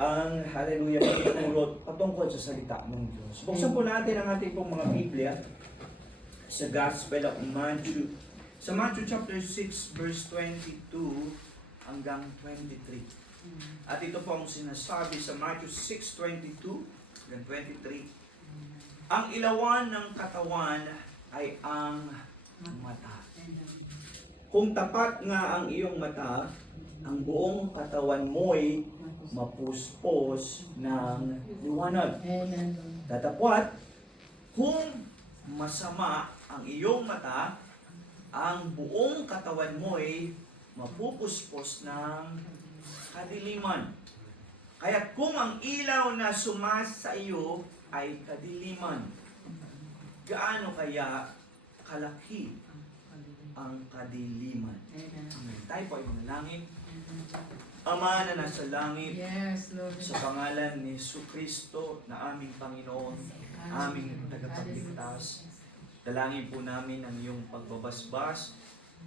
ang hallelujah magtutulot patungkol sa salita ng Diyos. Buksan po natin ang ating pong mga Biblia sa Gospel of Matthew. Sa Matthew chapter 6 verse 22 hanggang 23. At ito po ang sinasabi sa Matthew 6:22 hanggang 23. Ang ilawan ng katawan ay ang mata. Kung tapat nga ang iyong mata, ang buong katawan mo'y mapuspos ng liwanag. Datapwat, kung masama ang iyong mata, ang buong katawan mo'y mapupuspos ng kadiliman. Kaya kung ang ilaw na sa iyo ay kadiliman, gaano kaya kalaki ang kadiliman? Amen. Tayo po ay manalangin. Ama na nasa langit, sa pangalan ni Jesucristo na aming Panginoon, aming tagapagligtas, dalangin po namin ang iyong pagbabasbas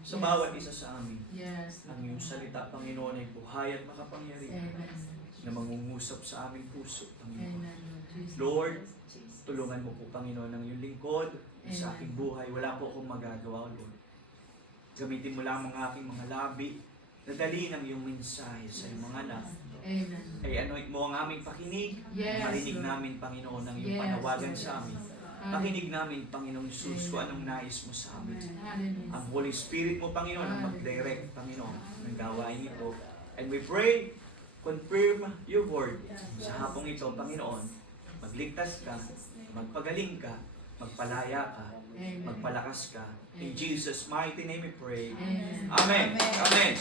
sa bawat isa sa amin. Ang iyong salita, Panginoon, ay buhay at makapangyarihan na mangungusap sa aming puso, Panginoon. Lord, tulungan mo po, Panginoon, ang iyong lingkod sa aking buhay. Wala po akong magagawa, Lord. Gamitin mo lang ang aking mga labi, nadali ng iyong mensahe sa iyong mga anak. Ay anoint mo ang aming pakinig, marinig namin, Panginoon, ang iyong panawagan sa amin. Pakinig namin, Panginoong Jesus, kung anong nais mo sa amin. Ang Holy Spirit mo, Panginoon, ang mag-direct, Panginoon, ng gawain ito. And we pray, confirm your word sa hapong ito, Panginoon. Magligtas ka, magpagaling ka, magpalaya ka, magpalakas ka. In Jesus' mighty name we pray. Amen. Amen.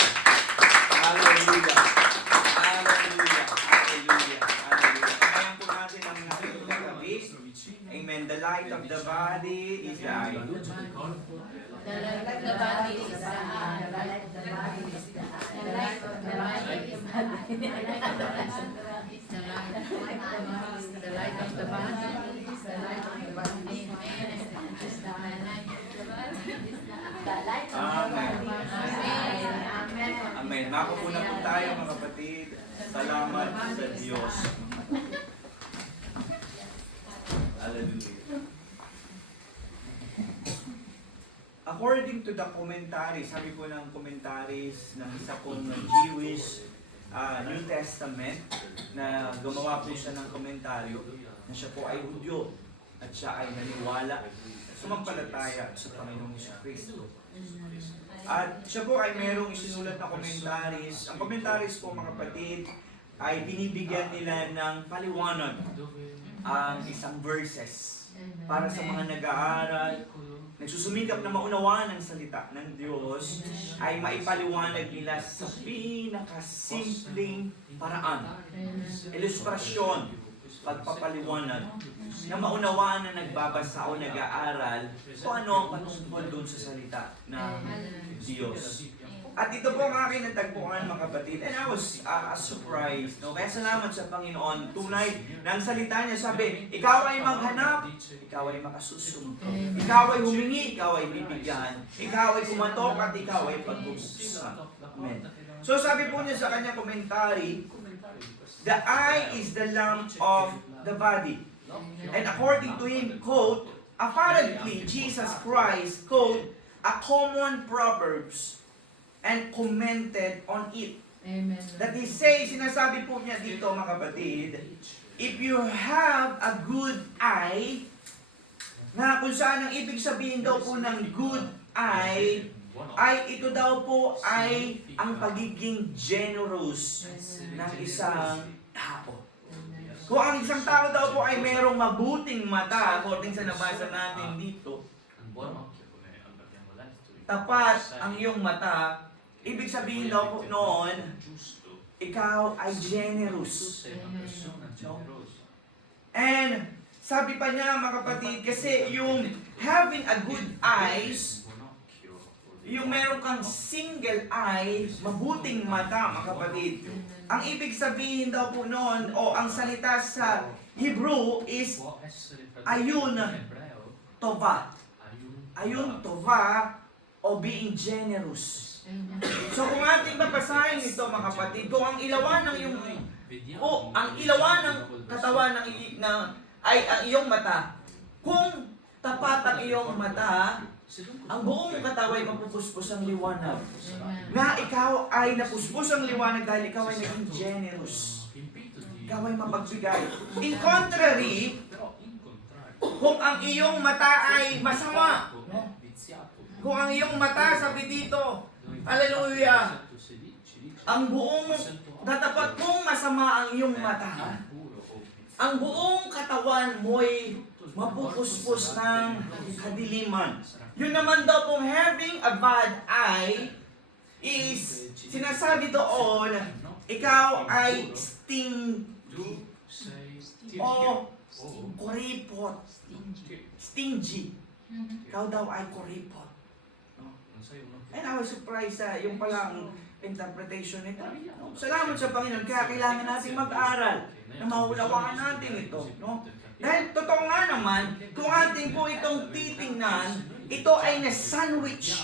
Hallelujah. Hallelujah. Hallelujah. Hallelujah. Kaya po natin ang ating kagabi. Amen. The light of the body is the eye. The light of the body is the eye. The light of the body is the eye. The light of the body is the eye. The light of the body is the light of the body. Amen. Amen. Makapuna po tayo, mga kapatid. Salamat sa Diyos. Hallelujah. According to the commentary, sabi po ng commentaries ng isa pong Jewish New Testament na gumawa po siya ng komentaryo na siya po ay Hudyo at siya ay naniwala sumampalataya sa Panginoong Jesucristo. At siya po ay merong isinulat na commentaries. Ang commentaries po, mga kapatid, ay binibigyan nila ng paliwanag ang isang verses para sa mga nag-aaral, nagsusumikap na maunawaan ang salita ng Diyos, ay maipaliwanag nila sa pinakasimpleng paraan. Ilustrasyon, pagpapaliwanag, na maunawaan na nagbabasa o nag-aaral kung ano ang patungkol doon sa salita ng Diyos. At ito po ang aking natagpuan, mga kapatid. And I was surprised. No? Kaya salamat sa Panginoon. Tunay na ang salita niya, sabi, ikaw ay maghanap, ikaw ay makasusunod. Ikaw ay humingi, ikaw ay bibigyan. Ikaw ay kumatok at ikaw ay pagbubuksan. Amen. So sabi po niya sa kanyang commentary, the eye is the lamp of the body. And according to him, quote, apparently Jesus Christ, quote, a common proverbs and commented on it. Amen. That he says, sinasabi po niya dito, mga kapatid, if you have a good eye, na kung saan ang ibig sabihin daw po ng good eye, ay ito daw po ay ang pagiging generous ng isang tao. Kung ang isang tao daw po ay merong mabuting mata, according sa nabasa natin dito, tapat ang iyong mata, ibig sabihin daw po noon, ikaw ay generous. And sabi pa niya, mga kapatid, kasi yung having a good eyes, yung meron kang single eye, mabuting mata, mga kapatid. Ang ibig sabihin daw po noon, o ang salita sa Hebrew is ayun tova. Ayun tova, o being generous. So kung ating babasahin ito, mga kapatid, kung ang ilawan ng iyong ang ilawan ng katawan ay ang iyong mata, kung tapat ang iyong mata, ang buong katawan ay mapupuspos ang liwanag. Na ikaw ay napuspos ang liwanag dahil ikaw ay naging generous. Ikaw ay mapagbigay. In contrary, kung ang iyong mata ay masama, kung ang iyong mata, sabi dito, hallelujah, ang buong tatapat kung masama ang iyong mata, ang buong katawan mo'y mapupuspos ng kadiliman. Yun naman daw pong having a bad eye is, sinasabi doon, ikaw ay kuripot. Stingy. Ikaw daw ay kuripot. And I was surprised sa yung palang interpretation nito. Salamat sa Panginoon, kaya kailangan natin mag-aral na maunawaan natin ito. No? Dahil totoo nga naman, kung ating po itong titingnan, ito ay na-sandwich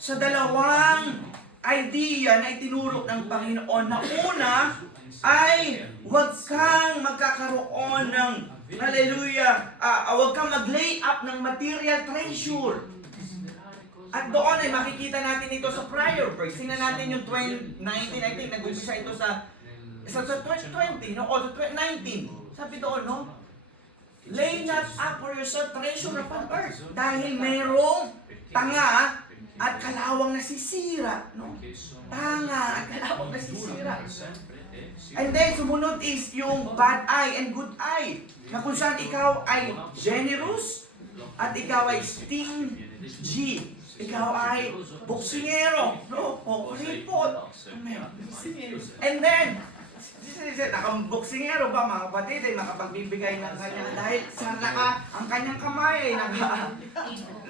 sa dalawang idea na itinuro ng Panginoon. Na una ay huwag kang magkakaroon ng, hallelujah, huwag kang mag-lay up ng material treasure. At doon ay makikita natin ito sa prior verse. Tingnan natin yung 19, I think, nag-umpisa ito sa 20, no? O 19. Sabi doon, no? Lay not up for yourself treasure upon earth. Dahil mayroong tanga at kalawang nasisira, no? Tanga at kalawang nasisira. And then, sumunod is yung bad eye and good eye. Na kung saan ikaw ay generous at ikaw ay stingy. Ikaw ay boksingero, no? O kuripot. And then, nakaboksingero ba mga kapatid ay makapagbibigay ng kanyang dahil sa ang kanyang kamay ay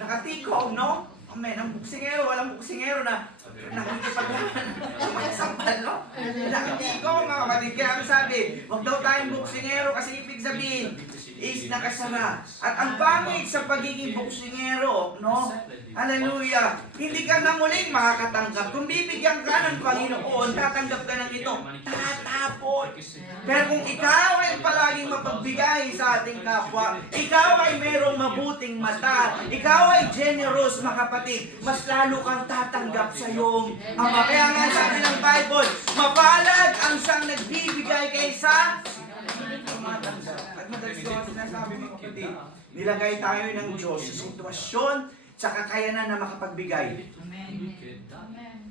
nakatikaw, no? Amen. Ang boksingero, walang boksingero na nakikipaglaban sa mga sampal, no? Nakatikaw mga kapatid. Kaya ang sabi, huwag daw tayong boksingero kasi ibig sabihin is nakasara. At ang pangit sa pagiging boksingero, no? Hallelujah! Hindi ka na muling makakatanggap. Kung bibigyan ka ng Panginoon, tatanggap ka ng ito. Tatapon. Pero kung ikaw ay palaging mapagbigay sa ating kapwa, ikaw ay mayroong mabuting mata, ikaw ay generous, mga kapatid, mas lalo kang tatanggap sa iyong Ama. Kaya nga sabi ng Bible, mapalad ang siyang nagbibigay kaysa tumatanggap. At madalas ko ang sinasabi, mga kapatid, nilagay tayo ng Diyos sa sitwasyon sa kakayanan na makapagbigay.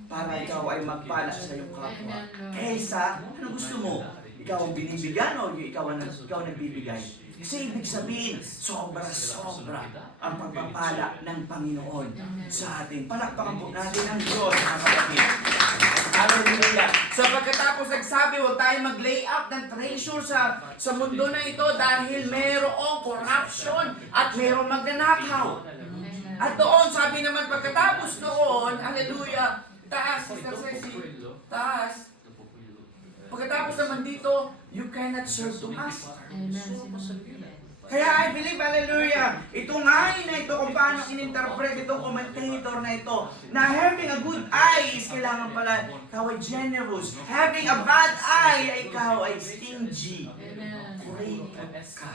Para ikaw ay magpala sa iyong kapwa. Kaysa, ano gusto mo? Ikaw ang binibigyan o ikaw ang nagbibigay? Kasi ibig sabihin, sobra-sobra ang pagpapala ng Panginoon sa atin. Palakpakan po natin ang Diyos, mga kapatid. Hallelujah. Sa pagkatapos nagsabi, huwag tayo mag-lay up ng treasure sa mundo na ito dahil mayroong corruption at mayroong magnanakaw. At doon, sabi naman pagkatapos noon, hallelujah, taas, Sister Ceci, taas. Pagkatapos naman dito, you cannot serve two masters. Kaya I believe, hallelujah, itong ay na ito, kung paano in-interpret itong commentator na ito, na having a good eye is kailangan pala, ikaw ay generous. Having a bad eye, ikaw ay stingy. Kuripot ka.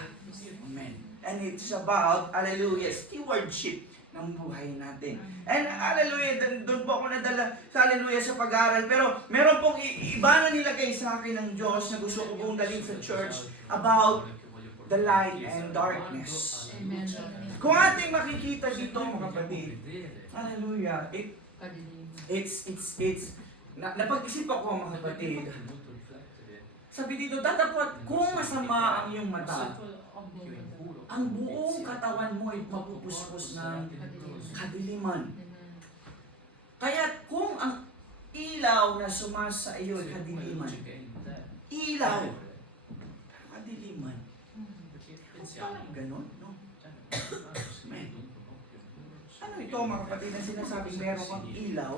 Amen. And it's about, hallelujah, stewardship ng buhay natin. And hallelujah, doon po ako nadala sa hallelujah sa pag-aaral. Pero meron pong iba na nilagay sa akin ng Diyos na gusto ko pong dalhin sa church about the light and darkness. Amen. Kung ating makikita dito, mga kapatid, hallelujah, it's napag-isip ako, mga kapatid. Sabi dito, tatapat kung masama ang iyong mata, ang buong katawan mo ay mapupuspos ng kadiliman. Kaya kung ang ilaw na sumasa iyo ay kadiliman, ilaw, kadiliman. Parang ganon, no? Ano ito, mga kapatid, na sinasabing meron kang ilaw,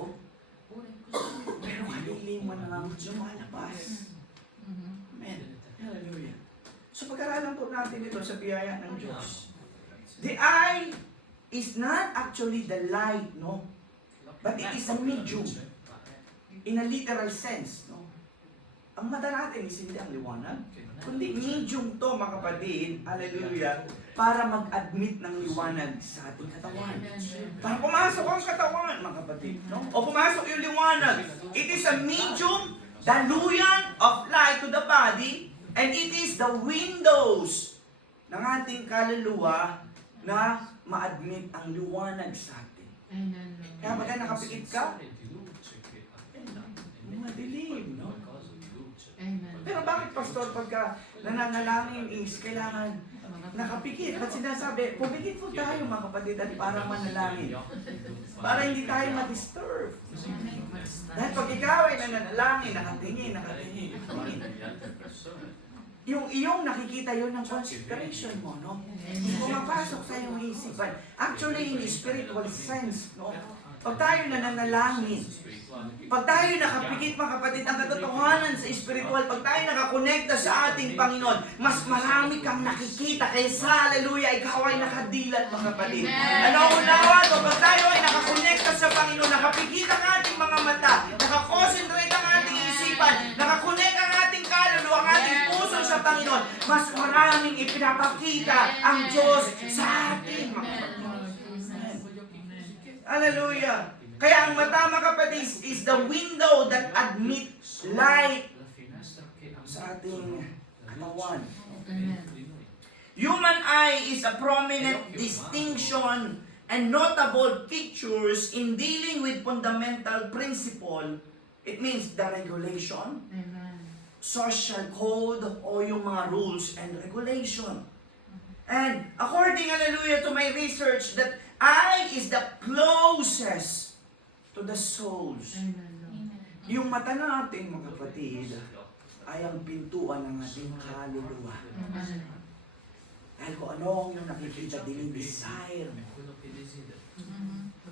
meron kang kadiliman na lumalabas. Amen. Hallelujah. So pag-aralan po natin ito sa biyaya ng Diyos. The eye is not actually the light, no? But it is a medium. In a literal sense, no? Ang mata natin is hindi ang liwanag, kundi medium to mga kapatid, hallelujah, para mag-admit ng liwanag sa ating katawan. Para pumasok ang katawan, mga kapatid, no? O pumasok yung liwanag. It is a medium, daluyan of light to the body, and it is the windows ng ating kaluluwa na ma-admit ang liwanag sa atin. Kaya pagka nakapikit ka, madilim, no? Pero bakit, Pastor, pagka nananalangin is kailangan nakapikit? Ba't sinasabi, pumikit po tayo mga kapatid at para manalangin. Para hindi tayo ma-disturb. Dahil pag ikaw ay nananalangin, nakatingin. Yung iyong nakikita yun ng consecration mo, no? Pumapasok sa iyong isipan. Actually, in spiritual sense, no? Pag tayo nananalangin, pag tayo nakapikit mga kapatid, ang katotohanan sa spiritual, pag tayo nakakonekta sa ating Panginoon, mas marami kang nakikita kaysa, hallelujah, ikaw ay nakadilat mga kapatid. Ano ang unawa to? Pag tayo ay nakakonekta sa Panginoon, nakapikit ang ating mga mata, nakakonsentrate ang ating isipan, nakakonect ang ating kaluluwa, ang ating puso sa Panginoon, mas maraming ipinapakita ang Diyos sa ating mga kapatid. Hallelujah! Kaya ang mata mga kapatid is the window that admits light sa ating katawan. Human eye is a prominent distinction and notable features in dealing with fundamental principle. It means the regulation, social code, o yung mga rules and regulation. And according, hallelujah, to my research, that eye is the closest to the souls. Yung mata natin, mga kapatid, ay ang pintuan ng ating kaluluwa. Dahil kung ano ang yung nakikita, dinidesire mo.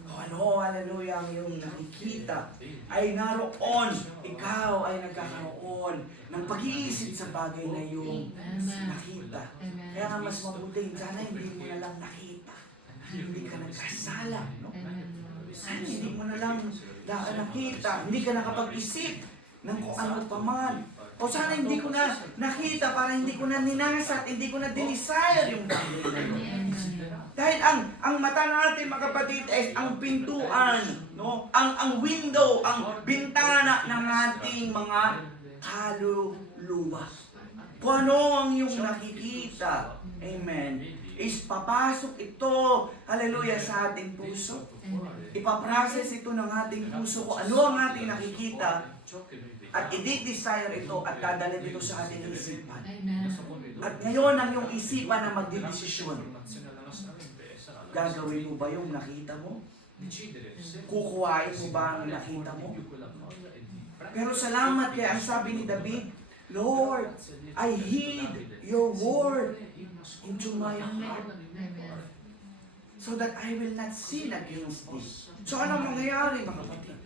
Kung ano, hallelujah, ang yung nakikita, ay naroon, ikaw ay nagkakaroon ng pag-iisip sa bagay na yung nakita. Kaya nga mas mabuti, sana hindi mo na lang nakita. Hindi ka nagkasala, no? Sana hindi mo na lang nakita, hindi ka nakapag-isip ng kung ano pa man. O sana hindi ko na nakita para hindi ko na ninasat, hindi ko na dinisire yung bagay na yun. Dahil ang mata natin, mga kapatid, ay ang pintuan, no? Ang window, ang bintana ng ating mga kaluluwa. Kung ano ang iyong nakikita, amen, is papasok ito, hallelujah, sa ating puso. Ipaprocess ito ng ating puso kung ano ang ating nakikita at i-desire ito at dadalhin ito sa ating isipan. At ngayon ang iyong isipan na magdidesisyon. Gagawin mo ba yung nakita mo? Kukuhain mo ba ang nakita mo? Pero salamat kaya ang sabi ni David, Lord, I hid your word into my heart so that I will not sin against thee. So ano mangyayari, mga kapatid?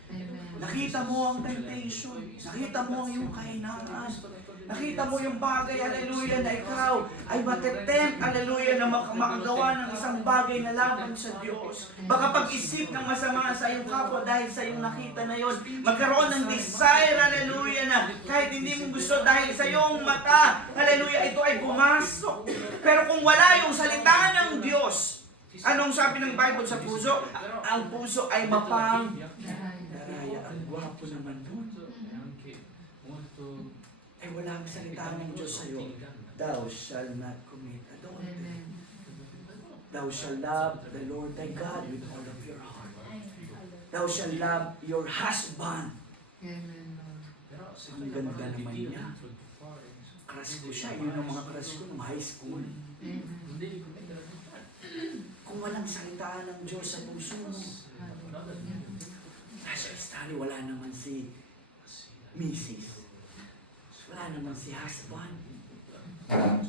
Nakita mo ang temptation, nakita mo ang iyong kahinaan, nakita mo yung bagay, hallelujah, na ikaw ay matetempt, hallelujah, na makagawa ng isang bagay na laban sa Diyos. Baka pag-isip ng masama sa iyong kapwa dahil sa iyong nakita na yon, magkaroon ng desire, hallelujah, na kahit hindi mo gusto dahil sa iyong mata, hallelujah, ito ay pumasok. Pero kung wala yung salita ng Diyos, anong sabi ng Bible sa puso? Ang puso ay mapang-daraya. Ang gwapo naman nun. Ay wala ang salita ng Diyos sa'yo. Thou shall not commit adultery. Thou shall love the Lord thy God with all of your heart. Thou shall love your husband. Ang ganda naman niya. Crush ko siya. Yun ang mga crush ko nung high school. Kung walang salita ng Diyos sa puso mo, nasa study, wala naman si Mrs. Wala naman si husband.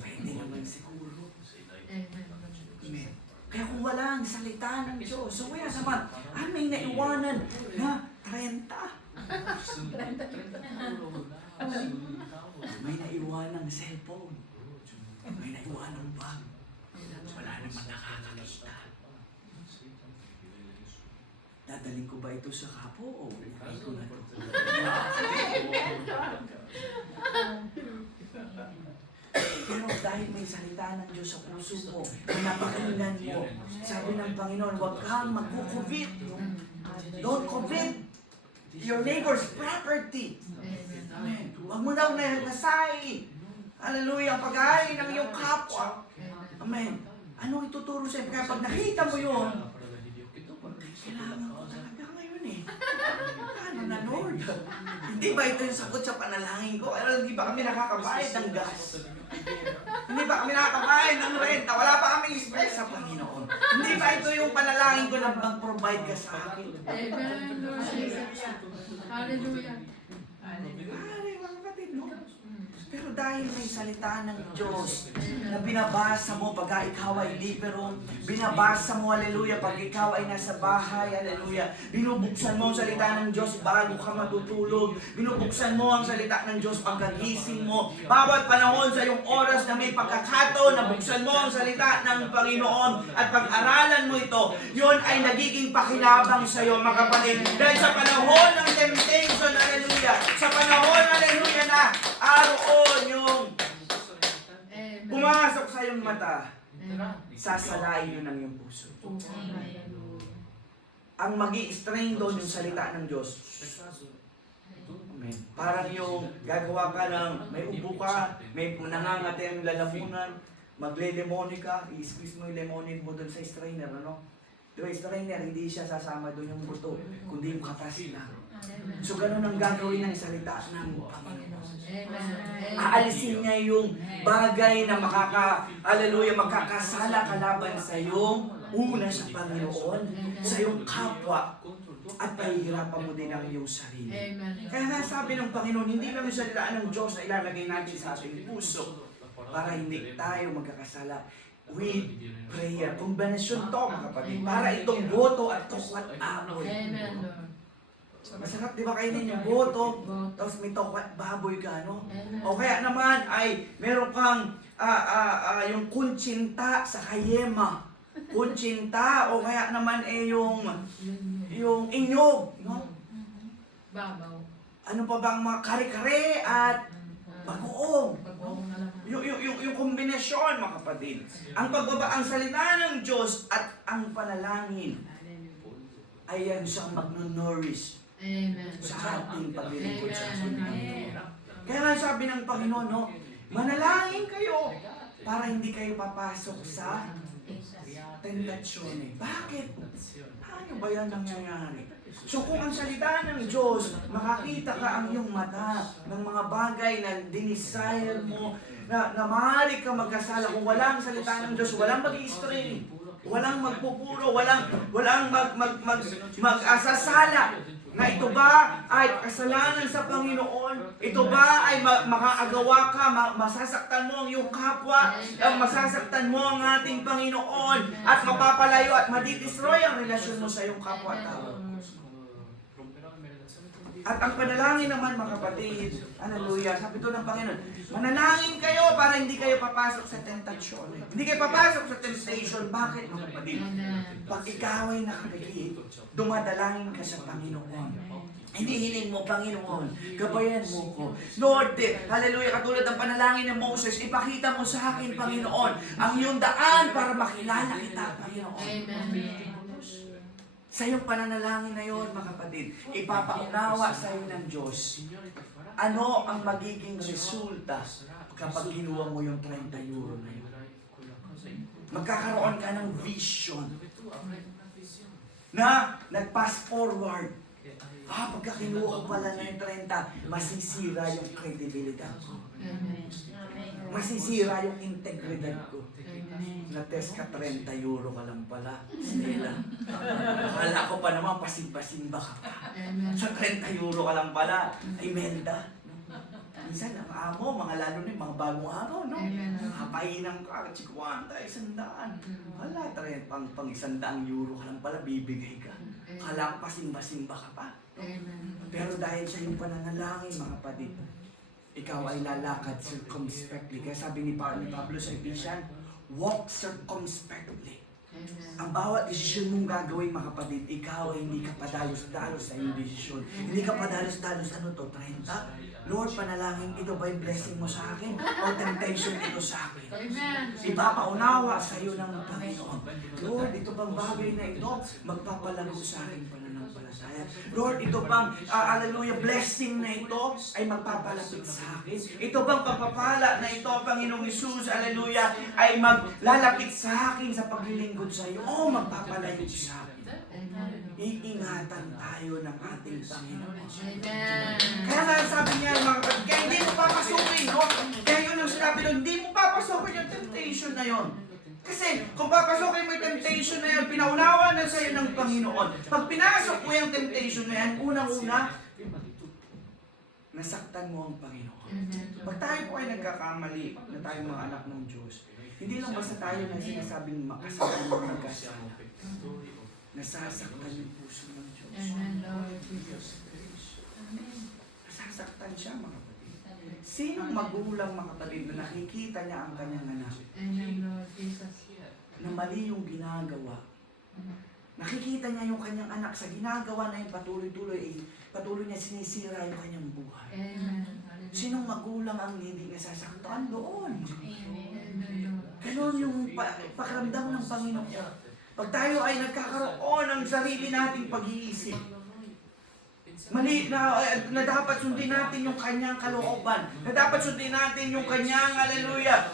Pwede naman siguro. Amen. Kaya kung wala ang salita ng Diyos, so kaya naman, may naiwanan na 30. May naiwanang cellphone. May naiwanang bag. Wala naman nakakakita. Dadaling ko ba ito sa kapo o ilagay ko na ito? Pero dahil may salita ng Diyos sa puso mo, na napakinggan mo, sabi ng Panginoon, huwag kang magkukovit. Don't covet your neighbor's property. Amen. Huwag mo daw nasay. Hallelujah. Pag-aari ng iyong kapwa. Amen. Anong ituturo sa'yo? Kaya pag nakita mo yun, kailangan ko talaga ngayon eh. Ano na, Lord? Hindi ba ito yung sagot sa panalangin ko? Ano, hindi ba kami nakakabayad ng gas? Hindi ba kami nakakabayad ng renta? Wala pa kaming space sa Panginoon. Hindi ba ito yung panalangin ko na mag-provide ka sa akin? Amen, Lord Jesus. Hallelujah. Pare, mga kapatid, no? Pero dahil may salita ng Diyos na binabasa mo pagka ikaw ay libero, binabasa mo, haleluya, pag ikaw ay nasa bahay, haleluya, binubuksan mo ang salita ng Diyos bago ka matutulog, binubuksan mo ang salita ng Diyos pagkagising mo, bawat panahon sa iyong oras na may pagkakataon na buksan mo ang salita ng Panginoon at pag-aralan mo ito, yun ay nagiging pakinabang sa iyo, mga kapatid. Dahil sa panahon ng temptation, haleluya, sa panahon, haleluya, na araw yung pumasok sa iyong mata, sasalain yun ng iyong puso. Ang magi-strain doon yung salita ng Diyos. Amen. Parang yung gagawa ka ng, may ubo ka, may nangangati ang lalamunan, magle-lemonic ka, i-squeeze mo yung lemonic mo doon sa strainer, ano? Diba, strainer, hindi siya sasama doon yung buto, kundi yung katas lang. So, ganun ang gagawin ng salita ng Panginoon. Aalisin niya yung bagay na magkakasala kalaban sa iyong una sa Panginoon, sa iyong kapwa, at pahihirapan mo din ang iyong sarili. Kaya nga sabi ng Panginoon, hindi lang yung salita ng Diyos na ilalagay natin sa ating puso para hindi tayo magkakasala. With prayer. Kombinasyon to, mga kapatid. Para itong boto at tokwat amoy. Masarap, di ba kainin yung boto, tapos may tokwat baboy ka, no? O kaya naman ay meron kang yung kuntsinta sa kayema. Kuntsinta, o kaya naman ay yung inyog, no? Babaw. Ano pa bang mga kare-kare at bagoong. Yung kombinasyon, mga kapatid. Ang ang salita ng Diyos at ang panalangin ay yan siyang mag-nourish sa ating paglilingkod sa Panginoon. Kaya nga sabi ng Panginoon, no, manalangin kayo para hindi kayo papasok sa tentasyon. Bakit? Ano ba yan nangyayari? So kung ang salita ng Diyos, makakita ka ang iyong mata ng mga bagay na dinisire mo, na maaari ka magkasala. Kung walang salita ng Diyos, walang mag-i-strain, walang magpupuro, walang mag-asasala. Na ito ba ay kasalanan sa Panginoon? Ito ba ay makaagawa ka, masasaktan mo ang iyong kapwa, masasaktan mo ang ating Panginoon, at mapapalayo at madidestroy ang relasyon mo sa iyong kapwa-tao. At ang panalangin naman, mga kapatid, hallelujah, sabi ito ng Panginoon, manalangin kayo para hindi kayo papasok sa tentasyon. Hindi kayo papasok sa temptation. Bakit, mga kapatid? Pag ikaw ay nakagigit, dumadalangin ka sa Panginoon. Hinihiling mo, Panginoon, gabayan mo ko. Lord, hallelujah, katulad ng panalangin ng Moses, ipakita mo sa akin, Panginoon, ang iyong daan para makilala kita, Panginoon. Amen. Sa iyong pananalangin na yun, mga kapatid, ipapaunawa sa iyo ng Diyos ano ang magiging resulta kapag kinuha mo yung 30 euro na yun. Magkakaroon ka ng vision na nag-pass forward. Pagka kinuha ko pala na yung 30, masisira yung credibility ko. Masisira yung integridad ko. Na-test ka, 30 euro ka lang pala. Stella. Akala ko pa naman, pasimba-simba ka pa. Sa 30 euro ka lang pala, ay menda. Minsan, ang amo, mga lalo na yung mga bagong amo, no? Kapainang ka, chikwanta, 100. Wala, pang 100 euro ka lang pala, bibigay ka. Akala ko pasimba-simba ka pa. Pero dahil sa iyong pananalangin, mga kapatid, ikaw ay lalakad circumspectly. Kaya sabi ni Pablo sa Ephesians, walk circumspectly. Ang bawat desisyon mong gagawin, mga kapatid, ikaw ay hindi ka padalos-dalos sa iyong desisyon. Hindi ka padalos-dalos, 30? Lord, panalangin, ito ba yung blessing mo sa akin? O temptation ito sa akin? Ipapaunawa sa iyo ng Panginoon. Lord, ito bang bagay na ito, magpapalago sa aking pananampalataya. Lord, ito bang, hallelujah, blessing na ito ay magpapalapit sa akin. Ito bang pagpapala na ito, Panginoong Hesus, hallelujah, ay maglalapit sa akin sa paglilingkod sa iyo. O magpapalayo sa akin. Iingatan tayo ng ating Panginoon. Kaya nga sabi niya, mga kapatid, kaya hindi mo papasukin, no? Kaya yun ang sinabi doon, hindi mo papasukin yung temptation na yon. Kasi kung papasukin mo yung temptation na yun, pinaunawa na sa iyo ng Panginoon. Pag pinasok mo yung temptation na yan, unang-una, nasaktan mo ang Panginoon. Pag tayo po ay nagkakamali na tayo mga anak ng Diyos, hindi lang basta tayo na sinasabing makasalanan mo nagkasala. Nasasaktan yung puso ng Diyos. Nasasaktan siya, mga kapatid. Sinong magulang, mga kapatid, na nakikita niya ang kanyang anak na mali yung ginagawa? Nakikita niya yung kanyang anak sa ginagawa na yung patuloy niya sinisira yung kanyang buhay. Sinong magulang ang hindi nasasaktan doon? Ganon yung pakiramdam ng Panginoon. Pag tayo ay nagkakaroon ng sarili nating pag-iisip, mali na dapat sundin natin yung kanyang kalooban, na dapat sundin natin yung kanyang, hallelujah,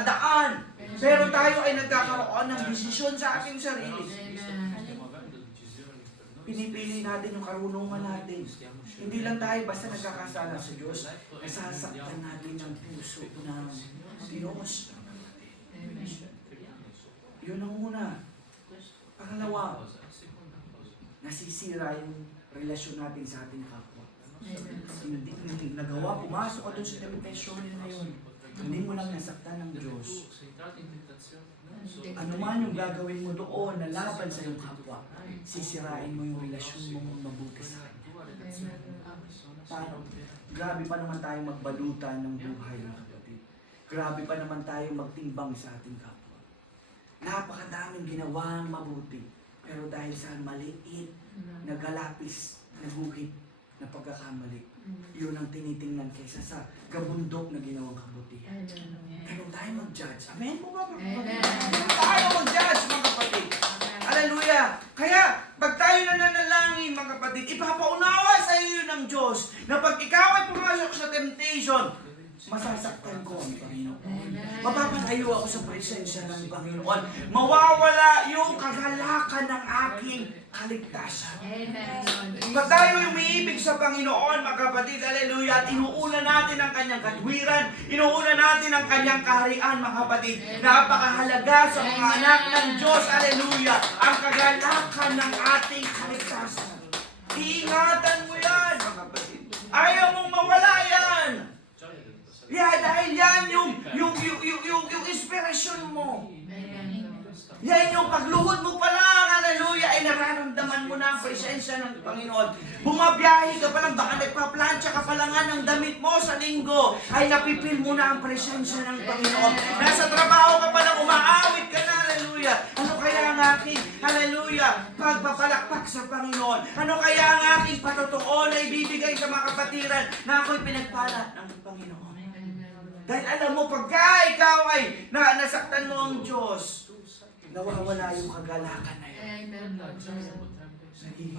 daan. Pero tayo ay nagkakaroon ng desisyon sa ating sarili. Pinipili natin yung karunungan natin. Hindi lang tayo basta nagkakasala sa Diyos, nasasaktan natin ang puso ng Diyos. Yun ang una. Pangalawa, nasisira yung relasyon natin sa ating kapwa. Hindi nagawa, pumasok ka doon sa temptation na yun. Hindi mo lang nasaktan ng Diyos. Ano man yung gagawin mo doon na laban sa iyong kapwa, sisirain mo yung relasyon mo mabuti sa Kanya. Paano? Grabe pa naman tayo magbalutan ng buhay, mga kapatid. Grabe pa naman tayo magtimbang sa ating kapwa. Napakadaming ginawang mabuti. Pero dahil sa maliit, nagalapis, naguhit na pagkakamali, yun ang tinitingnan kaysa sa gabundok na ginawang kabutihan. Ganun tayo mag-judge. Amen po ba, mga kapatid? Ganun tayo mag-judge, mga kapatid. Hallelujah! Kaya, pag tayo nananalangin, mga kapatid, ipapaunawa sa iyo ng Diyos na pag ikaw ay pumasok sa temptation, masasaktan ko ang Panginoon. Mapapalayo ako sa presensya ng Panginoon. Mawawala yung kagalakan ng aking kaligtasan. Pag tayo umiibig sa Panginoon, mga kapatid, hallelujah, at inuuna natin ang kanyang katwiran, inuuna natin ang kanyang kaharian, mga kapatid. Napakahalaga sa mga anak ng Diyos, hallelujah, ang kagalakan ng ating kaligtasan. Iingatan mo yan, mga kapatid. Ayaw mong mawala yan. Yeah, dahil yan yung inspirasyon mo. Yan yung pagluhod mo pa lang, hallelujah, ay nararamdaman mo na ang presensya ng Panginoon. Bumabiyahe ka pa lang, baka nagpa-plancha ka pa lang ng damit mo sa linggo, ay napipil mo na ang presensya ng Panginoon. Nasa trabaho ka pa lang, umaawit ka na, hallelujah. Ano kaya ang aking, hallelujah, pagpapalakpak sa Panginoon? Ano kaya ang aking patutuon na ibibigay sa mga kapatiran na ako'y pinagpala ng Panginoon? Dahil alam mo, pagka ikaw ay nasaktan mo ang Diyos, nawawala yung kagalakan na yun. Nagiging,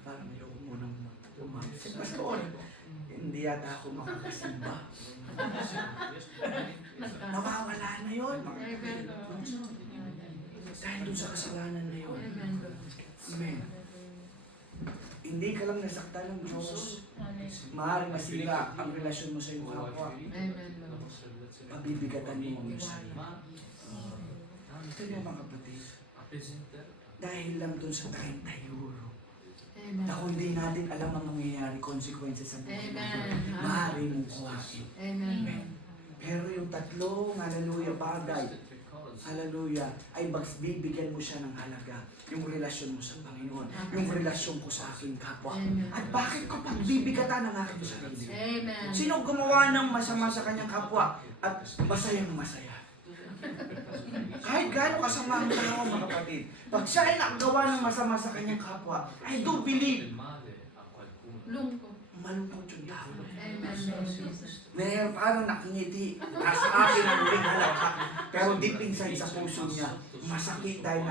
parang ayoko munang umaksip. Pastor, hindi yata ako makakasimba. Nawawala na yun. Dahil dun sa kasalanan na yun. Amen. Hindi ka lang nasaktan ng Diyos. Maaaring masira ang relasyon mo sa iyong kapwa. Pabibigatan mo ang iyong sarili. Ito yung mga kapatid. Dahil lang dun sa 30 euro. Na kung hindi natin alam ang mangyayari, consequences sa buhay natin, maaari mong kuhain. Amen. Pero yung tatlong, hallelujah, bagay, hallelujah, ay bibigyan mo siya ng halaga. Yung relasyon mo sa Panginoon. Yung relasyon ko sa aking kapwa. At bakit ko pagbibigatan ng aking sarili? Sino gumawa ng masama sa kanyang kapwa at masayang masaya? Kahit gaano kasama ang tao, mga kapatid, pag siya ay nakagawa ng masama sa kanyang kapwa, I do believe, Lungkot. malungkot yung tao. Amen. Ngayon, parang nakingiti, nasa akin ang huling halakha, pero deep inside sa puso niya, masakit dahil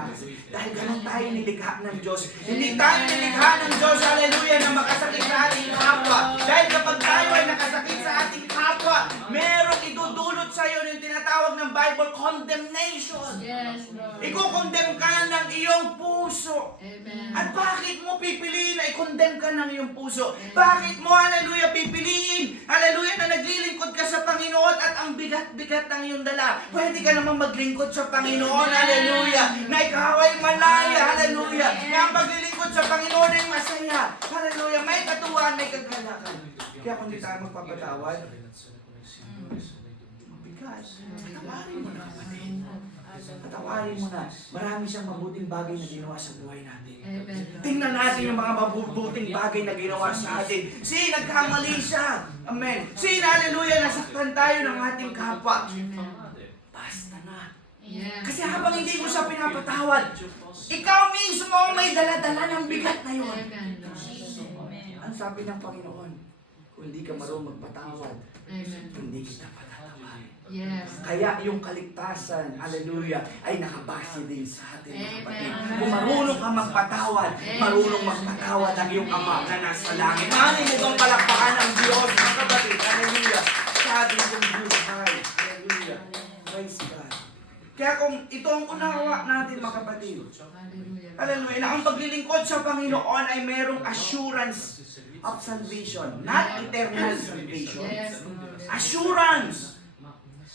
dahil ganun tayo nilikha ng Diyos. Hindi tayo nilikha ng Diyos, hallelujah, na makasakit sa ating kapwa. Dahil kapag tayo ay nakasakit sa ating kapwa, merong idudulot sa iyo yung tinatawag ng Bible, condemnation. Yes, Lord. Iko-condemn ka ng iyong puso. Amen. At bakit mo pipiliin na i-condemn ka ng iyong puso? Bakit mo, hallelujah, pipiliin, hallelujah, na naglilingkod ka sa Panginoon at ang bigat-bigat ng iyong dala? Pwede ka naman maglingkod sa Panginoon, hallelujah, na ikaw ay malaya, hallelujah, na ang paglilingkod sa Panginoon ay masaya, hallelujah, may katuwaan, may kagalakan. Kaya kung di tayo magpapatawad, mabigat. Patawarin mo na, kapatid. Patawarin mo na. Marami siyang mabuting bagay na ginawa sa buhay natin. Amen. Tingnan natin yung mga mabubuting bagay na ginawa sa atin. Nagkamali siya. Amen. Hallelujah, nasaktan tayo ng ating kapwa. Basta na. Yes. Kasi habang hindi mo siya pinapatawad, ikaw mismo ang may dala-dala ng bigat na yun. Amen. Ang sabi ng Panginoon, kung hindi ka marunong magpatawad, Amen. hindi kita patatawarin. Yes. Kaya yung kaligtasan, hallelujah, ay nakabase din sa atin, mga kapatid. Amen. Kung marunong ka magpatawad, marunong magpatawad ang iyong Ama na nasa langit. Mali mo bang palakpakan ng Diyos, mga kapatid? Hallelujah. Sa ating pong buhay. Hallelujah. Praise God. Kaya kung ito ang unawa natin, mga kapatid, Hallelujah. hallelujah, na ang paglilingkod sa Panginoon ay mayroong assurance of salvation, not eternal salvation. Yes, Lord. Assurance.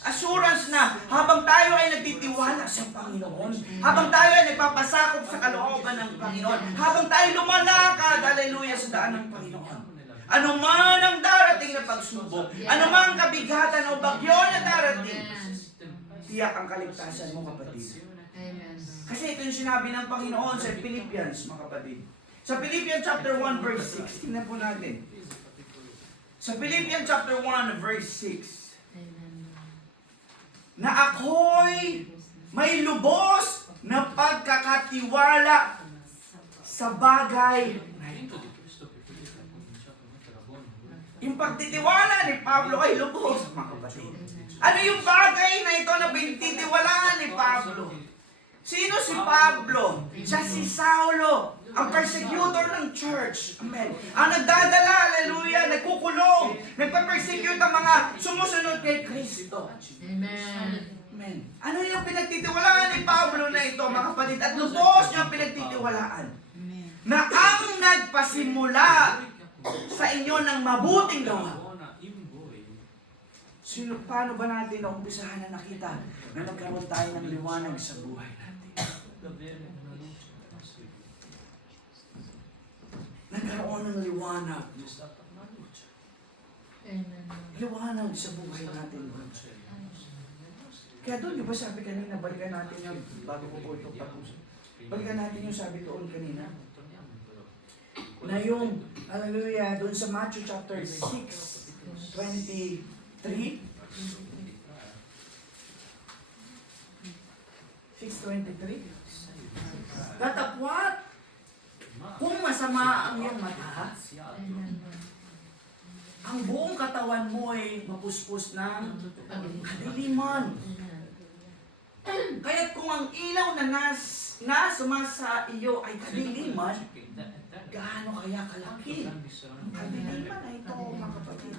Assurance na habang tayo ay nagtitiwala sa Panginoon, habang tayo ay nagpapasakop sa kalooban ng Panginoon, habang tayo lumalakad, hallelujah, sa daan ng Panginoon. Ano man ang darating na pagsubok, ano man ang kabigatan o bagyo na darating, tiyak ang kaligtasan mo, kapatid. Amen. Kasi ito yung sinabi ng Panginoon sa Philippians, mga kapatid. Sa Philippians chapter 1 verse 6, tingnan po natin. Sa Philippians chapter 1 verse 6, Amen. na ako'y may lubos na pagkakatiwala sa bagay na ito. Yung pagtitiwala ni Pablo ay lubos, mga kapatid. Ano yung bagay na ito na pinititiwalaan ni Pablo? Sino si Pablo? Siya si Saulo, ang persecutor ng church. Amen. Ang nagdadala, hallelujah, nagkukulong, nagpa-persecute ang mga sumusunod kay Kristo. Amen. Amen. Ano yung pinagtitiwalaan ni Pablo na ito, mga kapatid? At lubos niya ang pinagtitiwalaan. Na ang nagpasimula sa inyo ng mabuting gawa. Paano ba natin naumpisahan na nakita na nagkaroon tayo ng liwanag sa buhay natin? Nagkaroon ng liwanag. Amen. Liwanag sa buhay natin. Kaya doon, di ba sabi kanina, balikan natin yung, bago ko po ito tapos, balikan natin yung sabi doon kanina, na yung, hallelujah, doon sa Matthew chapter 6, 23, 6:23. Datapwat, kung masama ang iyong mata, Amen. ang buong katawan mo ay mapuspos ng kadiliman. Kaya't kung ang ilaw na sumasa iyo ay kadiliman, gaano kaya kalaki ang kadiliman na ito, mga kapatid?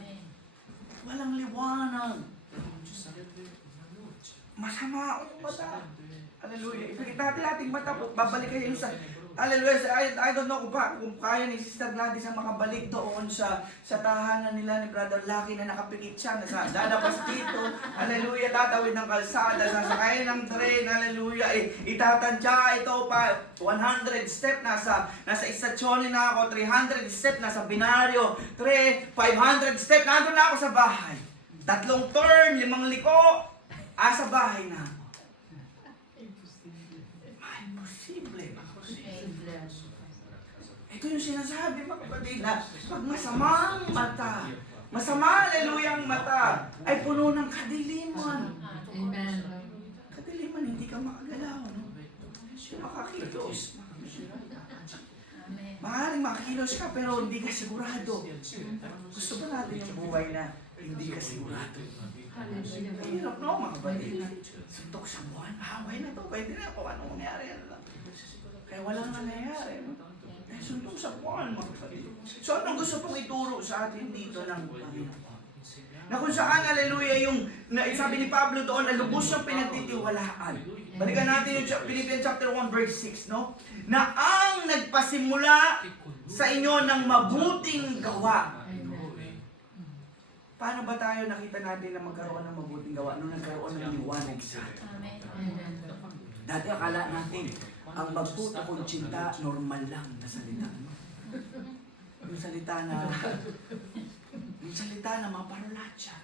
Walang liwanag. Masama ang mata. Hallelujah. Ipagkita natin ating mata po. Babalik kayo sa... Hallelujah. I don't know kung kaya ni Sister Gladys ang makabalik doon sa tahanan nila ni Brother Lucky na nakapikit siya. Lalabas dito. Hallelujah. Tatawid ng kalsada. Sasakay ng train. Hallelujah. Itatantya ito pa. 100 step. Nasa istasyon na ako. 300 step. Nasa binaryo. 500 step. Nandun na ako sa bahay. 3 turn. 5 liko. Sa bahay na ako. Ito yung sinasabi, mga kapatid, na pag masamang mata, masama, hallelujah, ang mata, ay puno ng kadiliman. Amen. kadiliman, hindi ka makagalaw. No? Makakilos. Amen. Maaaring makakilos ka pero hindi ka sigurado. Gusto ba natin yung buhay na hindi ka sigurado? Hallelujah. Mahirap no, mga kapatid. Suntok sa buwan, away na to, pwede na kung ano mangyari. Kaya walang nangyayari. No? Kaya suntok sa buwan, mga kapatid. So anong gusto pong ituro sa atin dito ng Panginoon? Na kung saan, hallelujah, yung sabi ni Pablo doon, na lubos siyang pinagtitiwalaan. Balikan natin yung Philippians chapter 1 verse 6, no? Na ang nagpasimula sa inyo ng mabuting gawa. Paano ba tayo nakita natin na magkaroon ng mabuting gawa nung nagkaroon ng liwanag sa atin? Amen. Dati akala natin, ang magputo kong tsinta, normal lang na salita. No? Yung salita na mga parolatsya.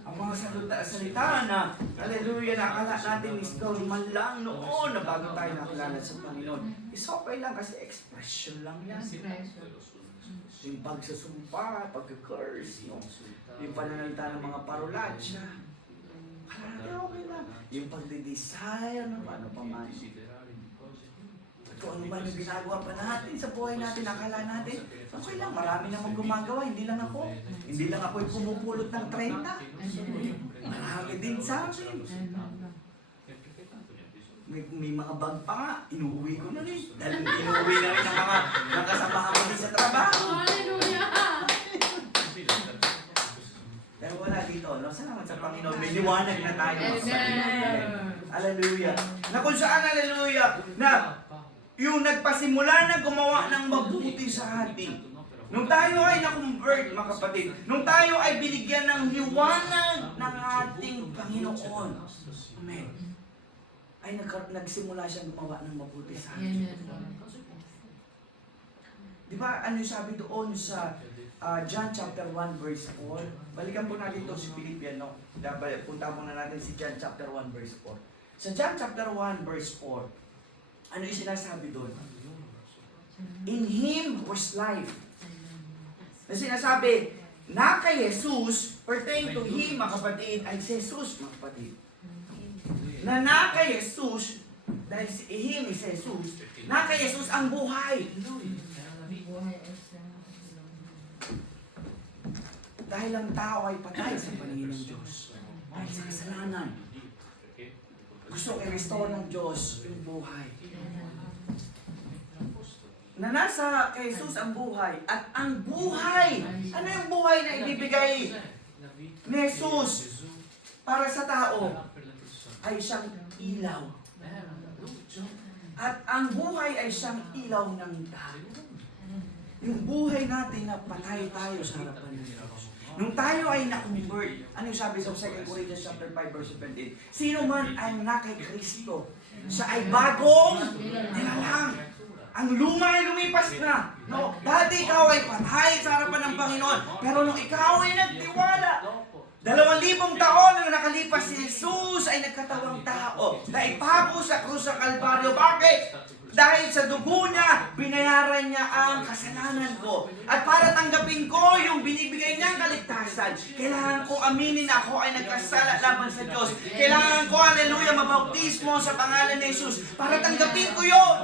Ang mga salita na, hallelujah, na akala natin is normal lang noon na bago tayo nakilala sa Panginoon. Is okay lang kasi expression lang yan. Yung pagsasumpa, pagka-curse, yung pananalita ng mga parolatsya. Akala natin okay lang. Yung pagde-desire ng ano pa man. Kung ano man yung ginagawa pa natin sa buhay natin, akala natin, okay lang, marami namang gumagawa, hindi lang ako. Hindi lang ako yung pumupulot ng 30. Marami din sa akin. May mga bag pa nga, inuuwi ko na rin. Dahil inuuwi na rin ng mga kasamahan ko din sa trabaho. Hallelujah. Pero wala dito, no? Salamat sa Panginoon, may liwanag na tayo. Amen. Hallelujah. Na kung saan, hallelujah, na yung nagpasimula na gumawa ng mabuti sa atin. Nung tayo ay na-convert, mga kapatid, nung tayo ay binigyan ng liwanag ng ating Panginoon, amen, ay nagsimula siyang gumawa ng mabuti sa atin. Di ba, ano yung sabi doon sa John chapter 1 verse 4? Balikan po natin ito si Philippians, no? Punta muna natin si John chapter 1 verse 4. Sa John chapter 1 verse 4, ano yung sinasabi doon? In Him was life. Na sinasabi, na kay Jesus, pertain to Him, mga kapatid, ay si Jesus, mga kapatid. Na kay Jesus, dahil si Him is Jesus, na kay Jesus ang buhay. Dahil ang tao ay patay sa paningin ng Diyos. Dahil sa kasalanan. Gusto i-restore ng Diyos yung buhay. Na nasa kay Jesus ang buhay. At ang buhay, ano yung buhay na ibibigay ni Jesus para sa tao? Ay siyang ilaw. At ang buhay ay siyang ilaw ng tao. Yung buhay natin na patay tayo sa harapan ng Diyos. Nung tayo ay na-convert, ano yung sabi sa 2 Corinthians chapter 5 verse 17? Sino man ay na kay Kristo, siya ay bagong nilalang. Ang luma ay lumipas na. No, dati ikaw ay patay sa harapan ng Panginoon. Pero nung ikaw ay nagtiwala, 2,000 taon nang nakalipas si Jesus ay nagkatawang tao na ipako sa krus sa Kalbaryo. Bakit? Dahil sa dugo niya, binayaran niya ang kasalanan ko. At para tanggapin ko yung binibigay niyang kaligtasan, kailangan ko aminin na ako ay nagkasala laban sa Diyos. Kailangan ko, hallelujah, mabautismo sa pangalan ni Jesus para tanggapin ko yun.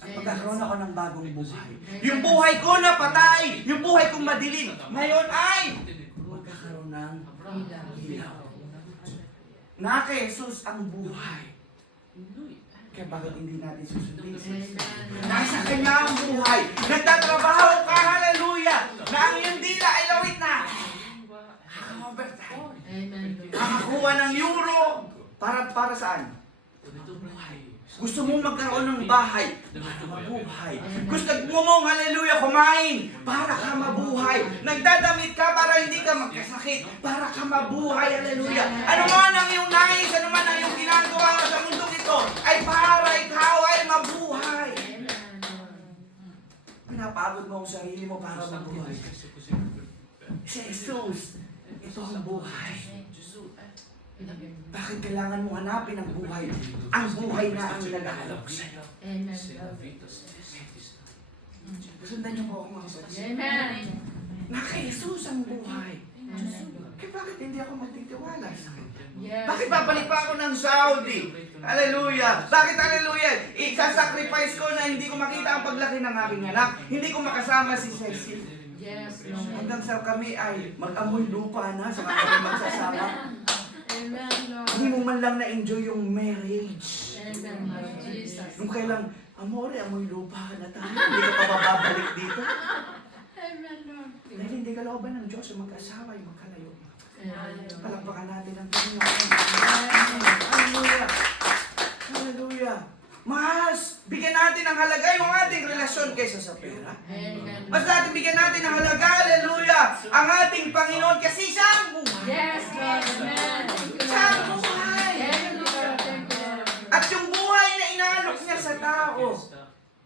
At magkakaroon ako ng bagong buhay. Yung buhay ko na patay, yung buhay kong madilim, ngayon ay magkakaroon ng ilaw. Na kay Jesus ang buhay. Kaya bakit hindi natin susundin? Nasa Kanya ang buhay. Nagtatrabaho ka, hallelujah, na ang iyong dila ay lawit na. Overtime. Nakakuha ng euro. Para saan? Gusto mong magkaroon ng bahay para mabuhay. Gusto mong, hallelujah, kumain para ka mabuhay. Nagdadamit ka para hindi ka magkasakit, para ka mabuhay, hallelujah. Ano man ang iyong nais, ano man ang iyong ginagawa sa mundong ito, ay para ikaw ay mabuhay. Pinapagod mo ang sarili mo para mabuhay. Si Jesus, ito ang buhay. Bakit kailangan mo hanapin ang buhay? Ang buhay na ang nag-aalok sa'yo. Sundan niyo po ako, mga kapatid. Na kay Jesus ang buhay. Kaya bakit hindi ako magtitiwala? Tiwala sa Kanya. Yes. Bakit babalik pa ako ng Saudi? Hallelujah! Bakit hallelujah? Isa-sacrifice ko na hindi ko makita ang paglaki ng aking anak. Hindi ko makasama si Cecil. Yes, Lord. Hanggang sa kami ay mag-amoy lupa na sa kami magsasama. Amen, Lord. Hindi mo man lang na-enjoy yung marriage. Amen, Lord Jesus. Nung kailang, amore, amoy lupa ka na tayo. Hindi ka pa mababalik dito. Amen, Lord. Dahil hindi ka looban ng Diyos yung mag-asawa, yung magkalayo. Amen, Lord. Palakpakan natin ang Panginoon. Hallelujah! Hallelujah! Mas, bigyan natin ng halaga yung ating relasyon kaysa sa pera. Amen. Mas natin bigyan natin ng halaga, hallelujah, ang ating Panginoon kasi siya ang buhay. Yes, Lord. Amen. Thank you, Siya ang Lord. buhay. Thank you, Lord. Thank you, Lord. At yung buhay na inalok niya sa tao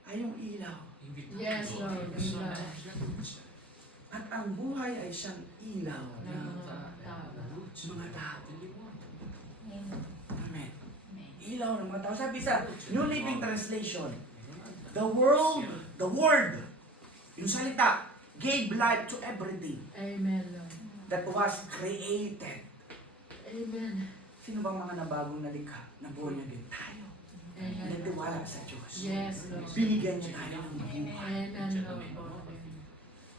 ay yung ilaw. Yes, Lord. Amen. At ang buhay ay siyang ilaw Ng ng mga tao. mga tao. Amen. Ilaw ng mga tao. Sabi sa New Living Translation, the word, yung salita, gave life to everything Amen, Lord. that was created. Amen. Sino bang mga nabagong nalikha na buhay na din? Tayo. Amen. Nagtiwala sa Diyos. Yes, Lord. Binigyan niya tayo ng buhay. Amen, Lord.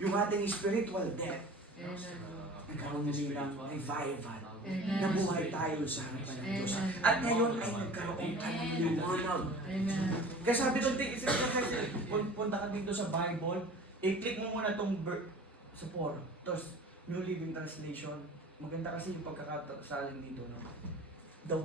Yung ating spiritual death, Amen, Lord. nagkaroon din ng revival. Amen. Nabuhay tayo sa harapan ng Diyos. Amen. At ngayon ay nagkaroon tayo ng liwanag. Amen. Kaya sabi doon, punta ka dito sa Bible, i-click mo muna itong sa 4. Tapos, New Living Translation. Maganda kasi yung pagkakasalin dito. No? The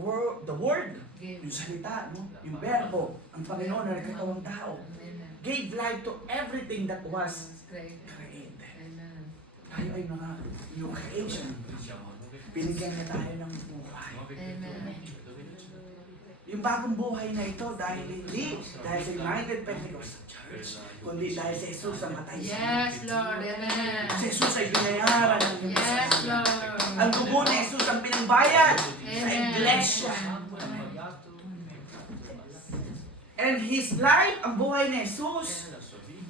word, yung salita, no? Yung verbo, ang Panginoon na nagkatawang tao, Amen. gave life to everything that was Great. created. Amen. Tayo ay mga new creation. Binigyan niya tayo ng buhay. Amen. Yung bagong buhay na ito dahil hindi dahil sa United Pentecostal Church, kundi dahil sa Jesus ang matay sa Yes, Lord. Amen. Si Jesus ay binayaran ng Yes, Lord. Ang dugo ni Jesus ang pinangbayad sa Amen. iglesia. And His life, ang buhay ni Jesus,